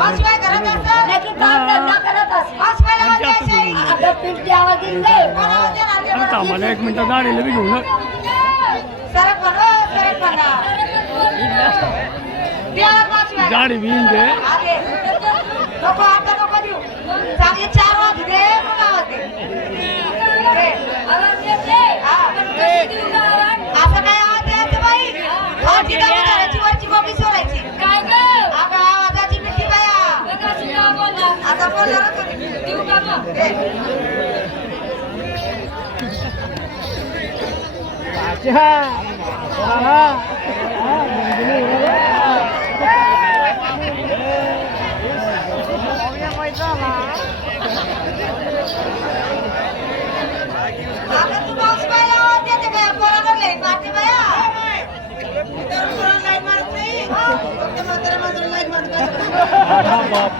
आवाज आवाज आवाज. आम्हाला एक मिनिटं गाडीला बी घेऊन आवाज. गाडी बी येईन ते हा, दे. नको आता नको देऊ चांगले चार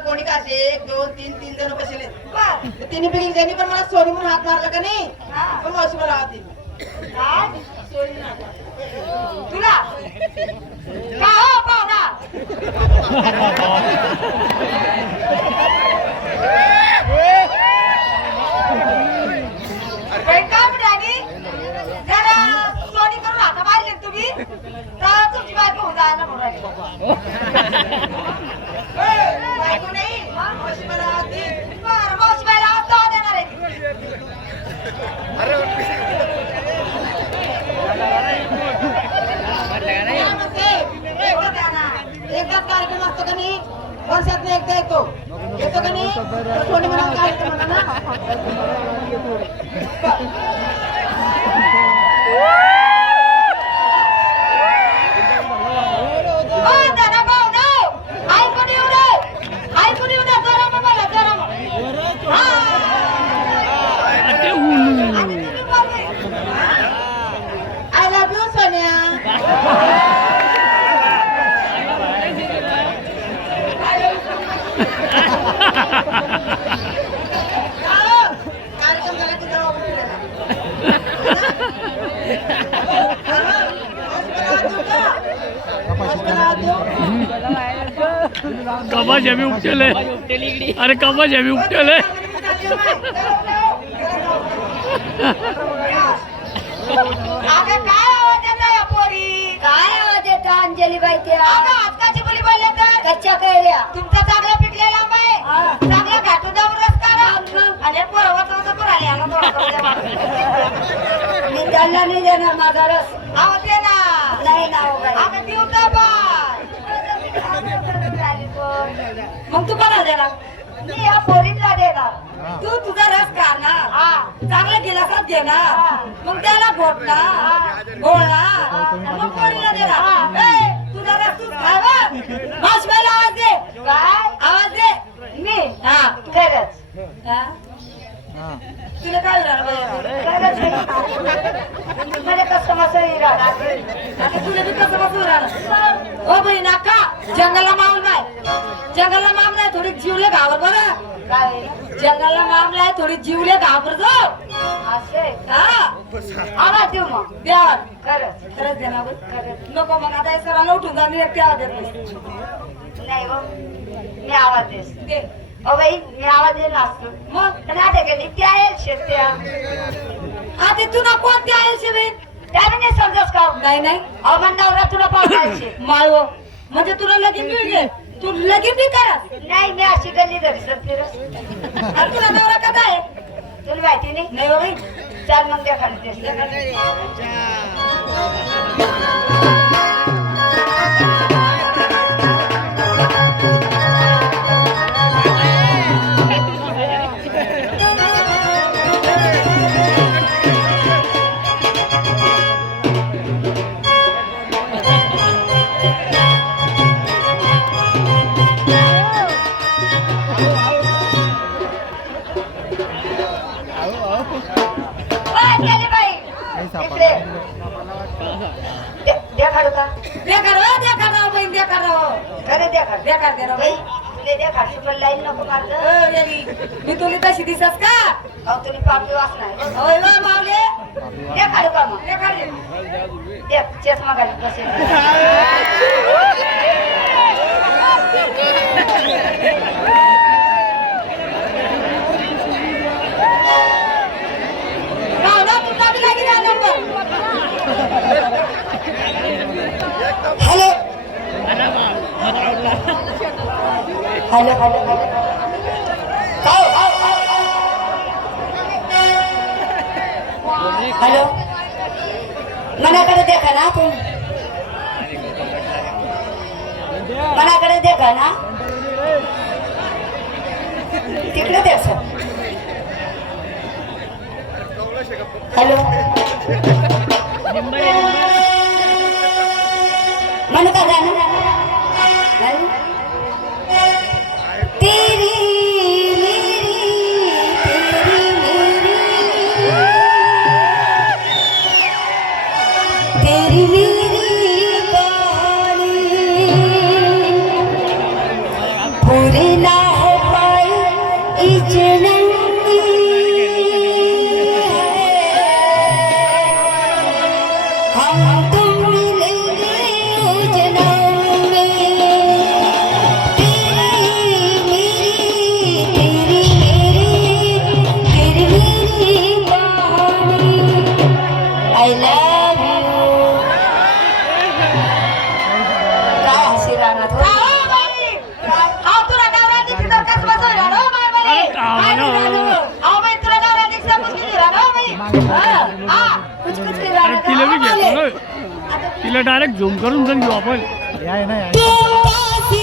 कोणी का असे? एक दोन तीन तीन जण बसले तिने त्यांनी पण मला सोनी म्हणून हात मारला का नाही हा. पण. तुला? का हो पाहुणा बाई, काय म्हणाली? जरा सोनी करून हाता पाहिले तुम्ही तर तुमची बायको होऊन जायला म्हणून राहिली. बायको नाही मावशी मला हात दिली. बरं, मावशीबाईला आज दवा देणार आहे ती. काय म्हणते? एवढं द्या ना. एकदाच कार्यक्रम असतो का नाही वर्षात एकदा येतो येतो का नाही तर सोनी म्हणा कार्यक्रम म्हणा ना ओ, दादा भाऊ, no. ऐकून येऊ दे. ऐकून येऊ दे. जोरानं बोला, जोरानं. हा. ते ऊन आणि तुम्ही बोलले. आय लव्ह यू सोन्या जाओ. कार्यक्रम झाला की जाऊ आपण फिरायला. कमाशा बी उपटेले. अरे कमाशा बी उपटेले. अगं, काय आवाज येतोय या पोरी? काय आवाज येतो अंजली बाई त्या? अगं, आजकालची मुली बोलल्या तर? कच्च्या कैऱ्या. तुमचा चांगला पिकलेला बाय. चांगला घाटू जाऊन रस काढा. आणि पोरं वाचवतं पोरं आले. मी त्यांना नाही देणार माझा रस. आवाज देणार मी या पोरीला देणार. तू तुझा रस काढणार हा. चांगल्या गिलासात घेणार. मग त्याला घोटणार. घोळणार. मग पोरीला देणार ए, तुझा रस तूच खाय बघ. मावशीबाईला आवाज दे काय आवाज दे मी हा खरंच हा? तुला काय होणार खरंच मी. मला कसं मस्त इरादा आता तुला बी कसं बसू राहिलं हो बाई नाका जंगलला मावल नाही जंगलला माम नाही थोडी जीवले घाबर बरं. काय? जंगलला माम नाही थोडी जीवले घाबर जो. असे? हा. आवाज देऊ मग. द्यावर. खरंच. खरंच देणार बघ. नको मग आता हे सरांना उठून जा मी एकटी आवाज देत नाही. नाही हो. मी आवाज बाई मी आवाज नसतो. मग? शेत्या आता तुला कोणते आहे शिवे? त्याने नाही समजस का? नाही नाही. अहो नवरा तुला पावसायचे माळव म्हणजे तुला लगीन मिळले तू लगीन बी करा. नाही मी अशी गल्ली धरी फिरस आणि तुला नवरा कसा आहे? तुला माहिती नाही? नाही बाबा. चाल मग द्या खाली देखाडू का? देखाड हो, देखाड राव बहीण देखाड राव खरे देखाड देखाड दे राव बाई तुले देखाड पण लाईन नको गेली. मी तुला तशी दिसस का? अहो तुम्ही पापी वाचणार होय वा मावले. देखाडू का मग? देखाड. देख बसेल गावला तुझा बी लागी द्या number hello hello hello hello. मनाकडे देखा ना तुम्ही मनाकडे देखा ना. तिकडे देख. Sir hello. हा, कुचकुच केली अरे राहणार. तिला अहो, घेतो. ना. तिला डायरेक्ट झूम करून पण घेऊ आपण तू पासी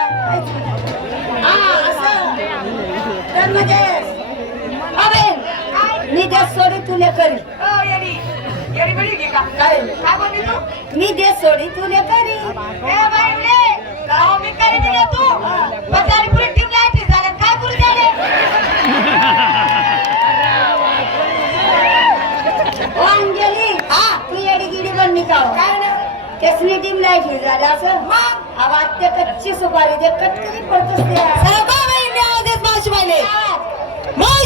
म्हणजे, मी देश सोडी तुले करी काय? मी देश सोडी तुले करी काय करू त्याले? ओ अंजली हा तू येडी गिडी बनली का? काय ना? त्यासनी टीम हे झालं असं? मग? आवाज ते कच्ची सुपारी ते कटकरी पडतच ते सरका बाई